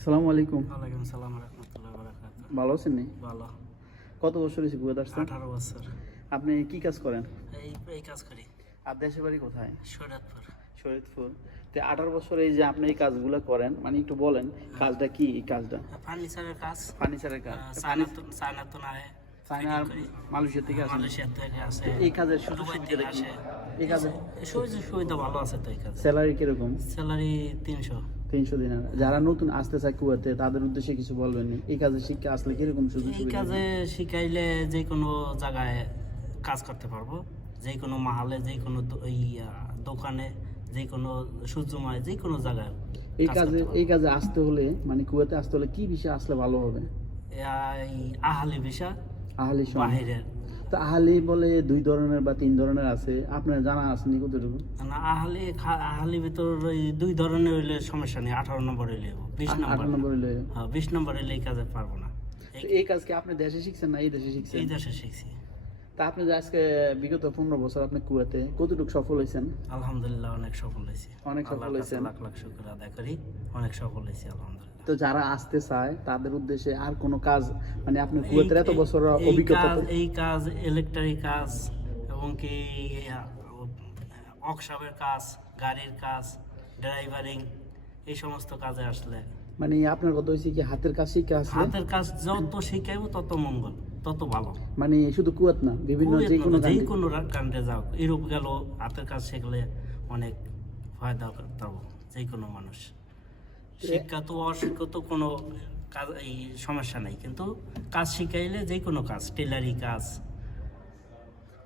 আসসালামু আলাইকুম। ওয়ালাইকুম সালাম রহমতুল্লাহ বারাকাত ভালো আছেন নি? ভালো। কত বছর হয়েছে কুয়েত আসছেন আঠারো বছর। আপনি কি কাজ করেন? এই এই কাজ করি। আর দেশের বাড়ি কোথায়? শরীয়তপুর শরীদপুর তো আঠারো বছর এই যে আপনি এই কাজগুলো করেন মানে একটু বলেন কাজটা কি এই কাজটা? ফার্নিচারের কাজ। ফার্নিচারের কাজ। চায়নাতুন চায়নাতুন আয় চায়না মালয়েশিয়া থেকে আসেন। মালয়েশিয়া থেকে আসে। এই কাজের সুযোগ সুবিধা আসে। এই কাজে সুযোগ সুবিধা ভালো আছে তো এই কাজে। স্যালারি কীরকম? স্যালারি তিনশো। তিনশো দিনার যারা নতুন আসতে চায় কুয়েতে তাদের উদ্দেশ্যে কিছু বলবেন? এই কাজে শিক্ষা আসলে কীরকম সুযোগ এই কাজে শিখাইলে যে কোনো জায়গায় কাজ করতে পারব। যে কোনো মাহালে যে কোনো দোকানে যে কোনো সূর্যময় যে কোনো জায়গায় এই কাজে এই কাজে আসতে হলে মানে কুয়েতে আসতে হলে কি বিষয়ে আসলে ভালো হবে? আহালি ভিসা আহলি বাহিরের তো আহলি বলে দুই ধরনের বা তিন ধরনের আছে। আপনার জানা আছে নি কতটুকু? না আহালি আহালি ভিতর ওই দুই ধরনের হইলে সমস্যা নেই আঠারো নম্বর হইলে বিশ নম্বর। আঠারো নম্বর হইলে? হ্যাঁ বিশ নম্বর হইলে এই কাজে পারব না। এই কাজ কি আপনি দেশে শিখছেন না এই দেশে শিখছেন? এই দেশে শিখছি। তা আপনি যে আজকে বিগত পনেরো বছর আপনি কুয়েতে কতটুকু সফল হয়েছেন আলহামদুলিল্লাহ অনেক সফল হয়েছি অনেক সফল হয়েছেন। লাখ লাখ শুক্র আদায় করি অনেক সফল হয়েছি আলহামদুলিল্লাহ। তো যারা আসতে চায় তাদের উদ্দেশ্যে আর কোনো কাজ মানে আপনি কুয়েতের এত বছর অভিজ্ঞতা এই কাজ ইলেকট্রিক কাজ এবং কি ওয়ার্কশপের কাজ গাড়ির কাজ ড্রাইভারিং এই সমস্ত কাজে আসলে। মানে আপনার কথা হয়েছে কি হাতের কাজ শিখে আসলে? হাতের কাজ যত শিখাইব তত মঙ্গল তত ভালো। মানে শুধু কুয়েত না বিভিন্ন যে কোনো যে কোনো কান্ট্রি যাও ইউরোপ গেল হাতের কাজ শিখলে অনেক ফায়দা করতে পারব যে কোনো মানুষ। শিক্ষা তো অশিক্ষিত কোনো কাজ এই সমস্যা নাই। কিন্তু কাজ শিখাইলে যে কোনো কাজ টেলারি কাজ।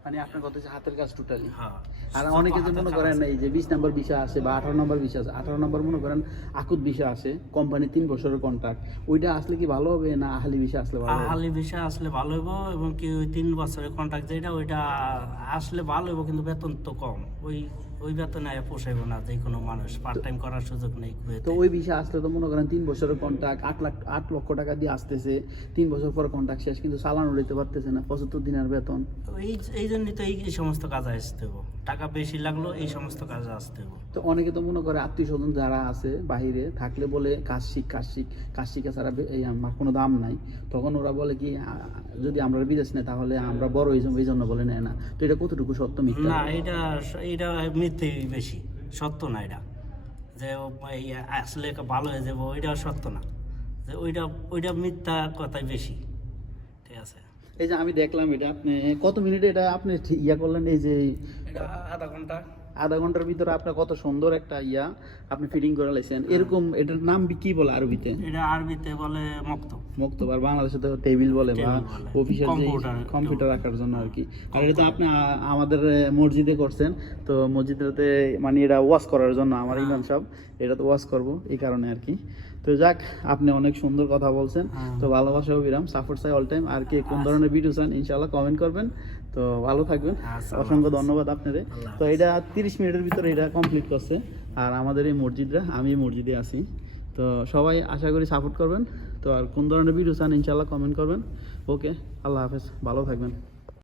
মানে আপনার কথা হচ্ছে হাতের কাজ টোটালি হ্যাঁ। আর অনেকে যে মনে করেন এই যে বিশ নম্বর বিষয় আছে বা আঠারো নম্বর বিষয় আছে আঠারো নম্বর মনে করেন আকুত বিষয় আছে কোম্পানি তিন বছরের কন্ট্রাক্ট ওইটা আসলে কি ভালো হবে না আহালি বিষয় আসলে ভালো আহালি বিষয় আসলে ভালো হইব এবং কি ওই তিন বছরের কন্ট্রাক্ট যেটা ওইটা আসলে ভালো হইব কিন্তু বেতন তো কম। ওই ওই বেতনে আর পোষাইব না যে কোনো মানুষ। পার্ট টাইম করার সুযোগ নেই তো ওই বিষয় আসলে তো মনে করেন তিন বছরের কন্ট্রাক্ট আট লাখ আট লক্ষ টাকা দিয়ে আসতেছে। তিন বছর পর কন্ট্রাক্ট শেষ কিন্তু চালানো পারতেছে না পঁচাত্তর দিনের বেতন। এই এই জন্যই তো এই সমস্ত কাজে আসতে টাকা বেশি লাগল এই সমস্ত কাজে আসতে তো অনেকে তো মনে করে আত্মীয় স্বজন যারা আছে বাহিরে থাকলে বলে কাজ শিখ কাজ শিখ কাজ শিখে ছাড়া এই আমার কোনো দাম নাই। তখন ওরা বলে কি যদি আমরা বিদেশ নেই তাহলে আমরা বড় এই জন্য বলে নেয় না। তো এটা কতটুকু সত্য মিথ্যা? না এটা এটা মিথ্যে বেশি সত্য না এটা। যে এই আসলে ভালো হয়ে যাব ওইটা সত্য না। যে ওইটা ওইটা মিথ্যা কথাই বেশি ঠিক আছে? এই যে আমি দেখলাম এটা আপনি কত মিনিটে এটা আপনি ঠিক ইয়া করলেন এই যে এটা আধা ঘণ্টা। আধা ঘণ্টার ভিতরে আপনার কত সুন্দর একটা ইয়া আপনি ফিটিং করে লাইছেন এরকম এটার নাম কি বলে আরবিতে? এটা আরবিতে বলে মক্ত। মক্তব আর বাংলাদেশে তো টেবিল বলে বা অফিসের যে কম্পিউটার। রাখার জন্য আর কি। আর এটা তো আপনি আমাদের মসজিদে করছেন তো মসজিদেতে মানে এটা ওয়াশ করার জন্য আমার হ্যাঁ। ইমাম সাহেব এটা তো ওয়াশ করব এই কারণে আর কি। তো যাক আপনি অনেক সুন্দর কথা বলছেন। হ্যাঁ। তো ভালোবাসা অবিরাম সাপোর্ট চাই অল টাইম আর কি কোন ধরনের ভিডিও চান ইনশাআল্লাহ কমেন্ট করবেন। তো ভালো থাকবেন। আচ্ছা, অসংখ্য ধন্যবাদ আপনাদের। তো এটা তিরিশ মিনিটের ভিতরে এটা কমপ্লিট করছে। আর আমাদের এই মসজিদরা আমি এই মসজিদে আছি। তো সবাই আশা করি সাপোর্ট করবেন। তো আর কোন ধরনের ভিডিও চান ইনশাল্লাহ কমেন্ট করবেন। ওকে আল্লাহ হাফেজ। ভালো থাকবেন।